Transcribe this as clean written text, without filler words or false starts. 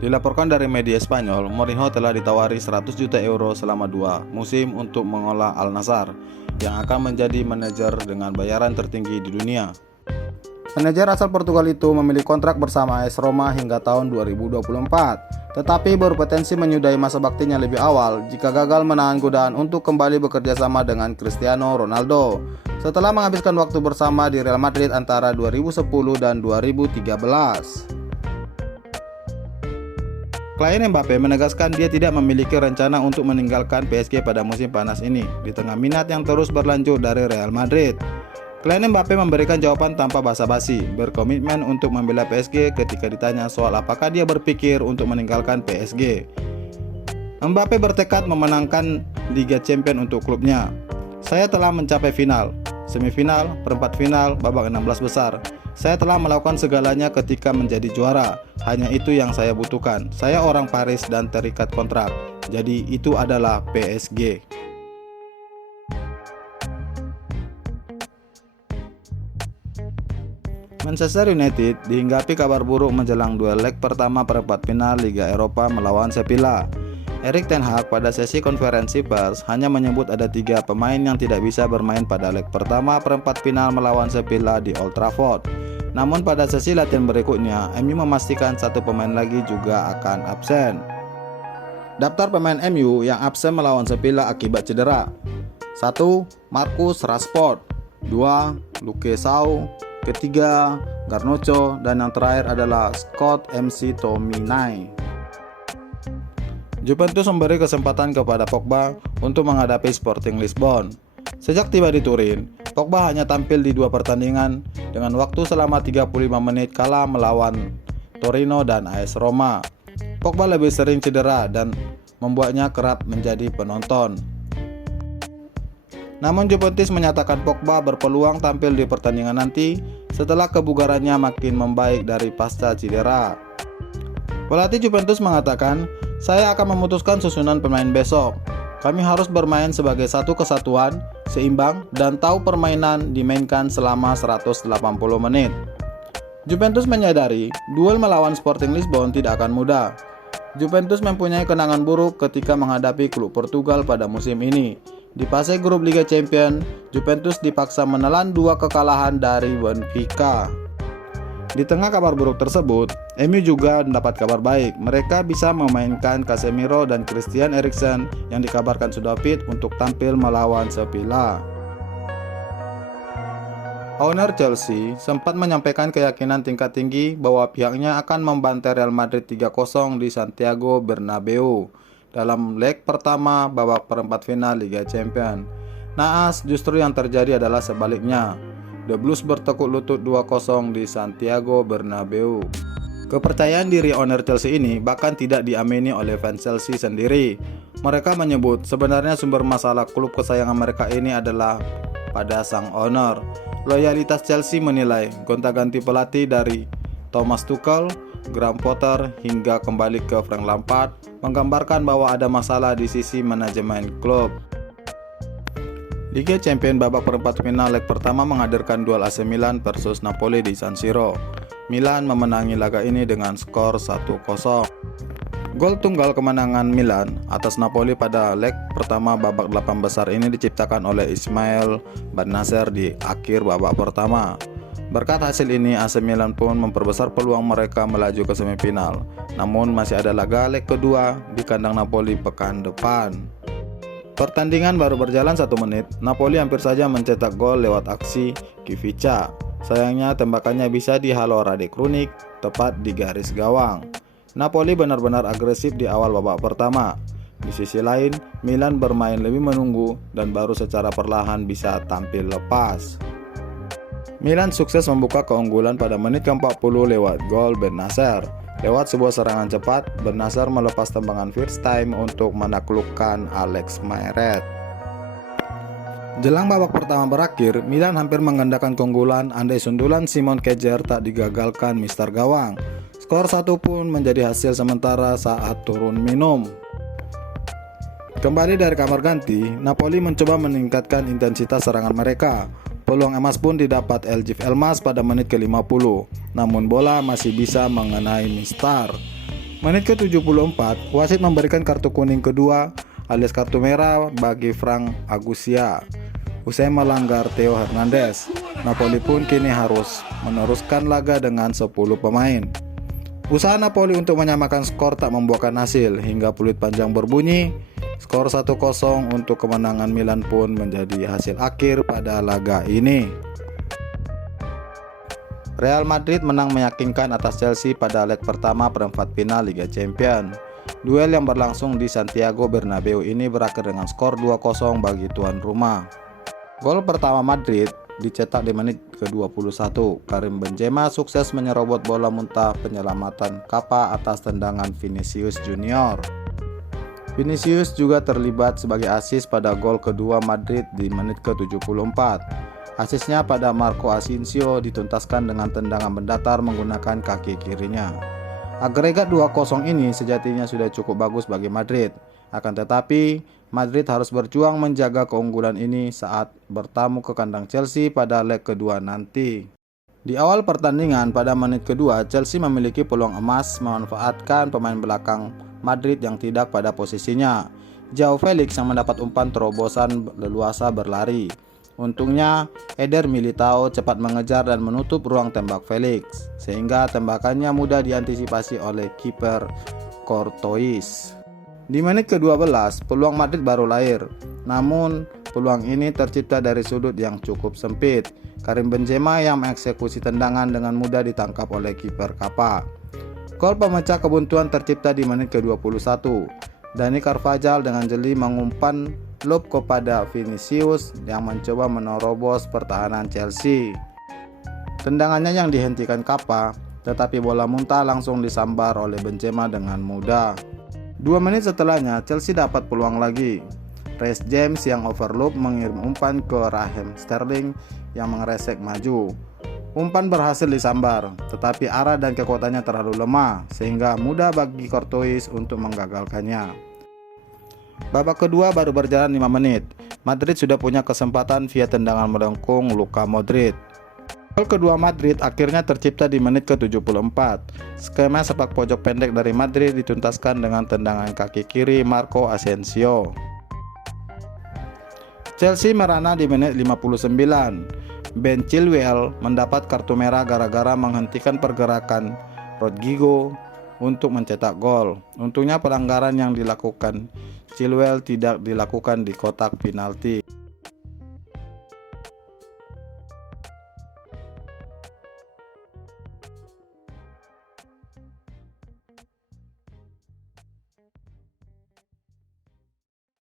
Dilaporkan dari media Spanyol, Mourinho telah ditawari 100 juta euro selama 2 musim untuk mengolah Al Nassr, yang akan menjadi manajer dengan bayaran tertinggi di dunia. Manajer asal Portugal itu memiliki kontrak bersama AS Roma hingga tahun 2024, tetapi berpotensi menyudahi masa baktinya lebih awal jika gagal menahan godaan untuk kembali bekerja sama dengan Cristiano Ronaldo setelah menghabiskan waktu bersama di Real Madrid antara 2010 dan 2013. Klien Mbappe menegaskan dia tidak memiliki rencana untuk meninggalkan PSG pada musim panas ini, di tengah minat yang terus berlanjut dari Real Madrid. Klien Mbappe memberikan jawaban tanpa basa-basi, berkomitmen untuk membela PSG ketika ditanya soal apakah dia berpikir untuk meninggalkan PSG. Mbappe bertekad memenangkan Liga Champions untuk klubnya. Saya telah mencapai final, semifinal, perempat final, babak 16 besar. Saya telah melakukan segalanya ketika menjadi juara. Hanya itu yang saya butuhkan. Saya orang Paris dan terikat kontrak. Jadi itu adalah PSG. Manchester United dihinggapi kabar buruk menjelang duel leg pertama perempat final Liga Eropa melawan Sevilla. Erik ten Hag pada sesi konferensi pers hanya menyebut ada 3 pemain yang tidak bisa bermain pada leg pertama perempat final melawan Sevilla di Old Trafford. Namun pada sesi latihan berikutnya, MU memastikan 1 pemain lagi juga akan absen. Daftar pemain MU yang absen melawan Sevilla akibat cedera: 1. Marcus Rashford, 2. Luke Shaw, ketiga Garnacho, dan yang terakhir adalah Scott McTominay. Juventus memberi kesempatan kepada Pogba untuk menghadapi Sporting Lisbon. Sejak tiba di Turin, Pogba hanya tampil di 2 pertandingan dengan waktu selama 35 menit kala melawan Torino dan AS Roma. Pogba lebih sering cedera dan membuatnya kerap menjadi penonton. Namun Juventus menyatakan Pogba berpeluang tampil di pertandingan nanti setelah kebugarannya makin membaik dari pasca cedera. Pelatih Juventus mengatakan, "Saya akan memutuskan susunan pemain besok. Kami harus bermain sebagai satu kesatuan, seimbang, dan tahu permainan dimainkan selama 180 menit." Juventus menyadari duel melawan Sporting Lisbon tidak akan mudah. Juventus mempunyai kenangan buruk ketika menghadapi klub Portugal pada musim ini. Di fase grup Liga Champions, Juventus dipaksa menelan 2 kekalahan dari Benfica. Di tengah kabar buruk tersebut, MU juga mendapat kabar baik. Mereka bisa memainkan Casemiro dan Christian Eriksen yang dikabarkan sudah fit untuk tampil melawan Sevilla. Owner Chelsea sempat menyampaikan keyakinan tingkat tinggi bahwa pihaknya akan membantai Real Madrid 3-0 di Santiago Bernabeu dalam leg pertama babak perempat final Liga Champions. Naas, justru yang terjadi adalah sebaliknya. The Blues bertekuk lutut 2-0 di Santiago Bernabeu. Kepercayaan diri owner Chelsea ini bahkan tidak diamini oleh fans Chelsea sendiri. Mereka menyebut sebenarnya sumber masalah klub kesayangan mereka ini adalah pada sang owner. Loyalitas Chelsea menilai gonta-ganti pelatih dari Thomas Tuchel, Graham Potter hingga kembali ke Frank Lampard menggambarkan bahwa ada masalah di sisi manajemen klub. Liga Champions babak perempat final leg pertama menghadirkan duel AC Milan versus Napoli di San Siro. Milan memenangi laga ini dengan skor 1-0. Gol tunggal kemenangan Milan atas Napoli pada leg pertama babak 8 besar ini diciptakan oleh Ismail Bennacer di akhir babak pertama. Berkat hasil ini, AC Milan pun memperbesar peluang mereka melaju ke semifinal. Namun masih ada laga leg kedua di kandang Napoli pekan depan. Pertandingan baru berjalan 1 menit, Napoli hampir saja mencetak gol lewat aksi Kvicha. Sayangnya tembakannya bisa dihalau Radek Krunic tepat di garis gawang. Napoli benar-benar agresif di awal babak pertama. Di sisi lain, Milan bermain lebih menunggu dan baru secara perlahan bisa tampil lepas. Milan sukses membuka keunggulan pada menit ke-40 lewat gol Bennacer. Lewat sebuah serangan cepat, Bennacer melepas tembakan first time untuk menaklukkan Alex Meret. Jelang babak pertama berakhir, Milan hampir menggandakan keunggulan andai sundulan Simon Kjaer tak digagalkan mister gawang. Skor 1 pun menjadi hasil sementara saat turun minum. Kembali dari kamar ganti, Napoli mencoba meningkatkan intensitas serangan mereka. Peluang emas pun didapat Eljif Elmas pada menit ke-50, namun bola masih bisa mengenai Mistar. Menit ke-74, wasit memberikan kartu kuning kedua alias kartu merah bagi Frank Agusia usai melanggar Theo Hernandez. Napoli pun kini harus meneruskan laga dengan 10 pemain. Usaha Napoli untuk menyamakan skor tak membuahkan hasil hingga peluit panjang berbunyi. Skor 1-0 untuk kemenangan Milan pun menjadi hasil akhir pada laga ini. Real Madrid menang meyakinkan atas Chelsea pada leg pertama perempat final Liga Champions. Duel yang berlangsung di Santiago Bernabeu ini berakhir dengan skor 2-0 bagi tuan rumah. Gol pertama Madrid dicetak di menit ke-21. Karim Benzema sukses menyerobot bola muntah penyelamatan Kappa atas tendangan Vinicius Junior. Vinicius juga terlibat sebagai asis pada gol kedua Madrid di menit ke-74. Asisnya pada Marco Asensio dituntaskan dengan tendangan mendatar menggunakan kaki kirinya. Agregat 2-0 ini sejatinya sudah cukup bagus bagi Madrid. Akan tetapi, Madrid harus berjuang menjaga keunggulan ini saat bertamu ke kandang Chelsea pada leg kedua nanti. Di awal pertandingan pada menit kedua, Chelsea memiliki peluang emas memanfaatkan pemain belakang Madrid yang tidak pada posisinya. Joao Felix yang mendapat umpan terobosan leluasa berlari. Untungnya, Eder Militao cepat mengejar dan menutup ruang tembak Felix, sehingga tembakannya mudah diantisipasi oleh kiper Courtois. Di menit ke-12, peluang Madrid baru lahir. Namun, peluang ini tercipta dari sudut yang cukup sempit. Karim Benzema yang mengeksekusi tendangan dengan mudah ditangkap oleh kiper Kappa. Gol pemecah kebuntuan tercipta di menit ke-21. Dani Carvajal dengan jeli mengumpan lob kepada Vinicius yang mencoba menerobos pertahanan Chelsea. Tendangannya yang dihentikan Kappa, tetapi bola muntah langsung disambar oleh Benzema dengan mudah. 2 menit setelahnya, Chelsea dapat peluang lagi. Reece James yang overload mengirim umpan ke Raheem Sterling yang mengeresek maju. Umpan berhasil disambar, tetapi arah dan kekuatannya terlalu lemah sehingga mudah bagi Courtois untuk menggagalkannya. Babak kedua baru berjalan 5 menit. Madrid sudah punya kesempatan via tendangan melengkung Luka Modric. Gol kedua Madrid akhirnya tercipta di menit ke-74. Skema sepak pojok pendek dari Madrid dituntaskan dengan tendangan kaki kiri Marco Asensio. Chelsea merana di menit 59. Ben Chilwell mendapat kartu merah gara-gara menghentikan pergerakan Rodrigo untuk mencetak gol. Untungnya pelanggaran yang dilakukan Chilwell tidak dilakukan di kotak penalti.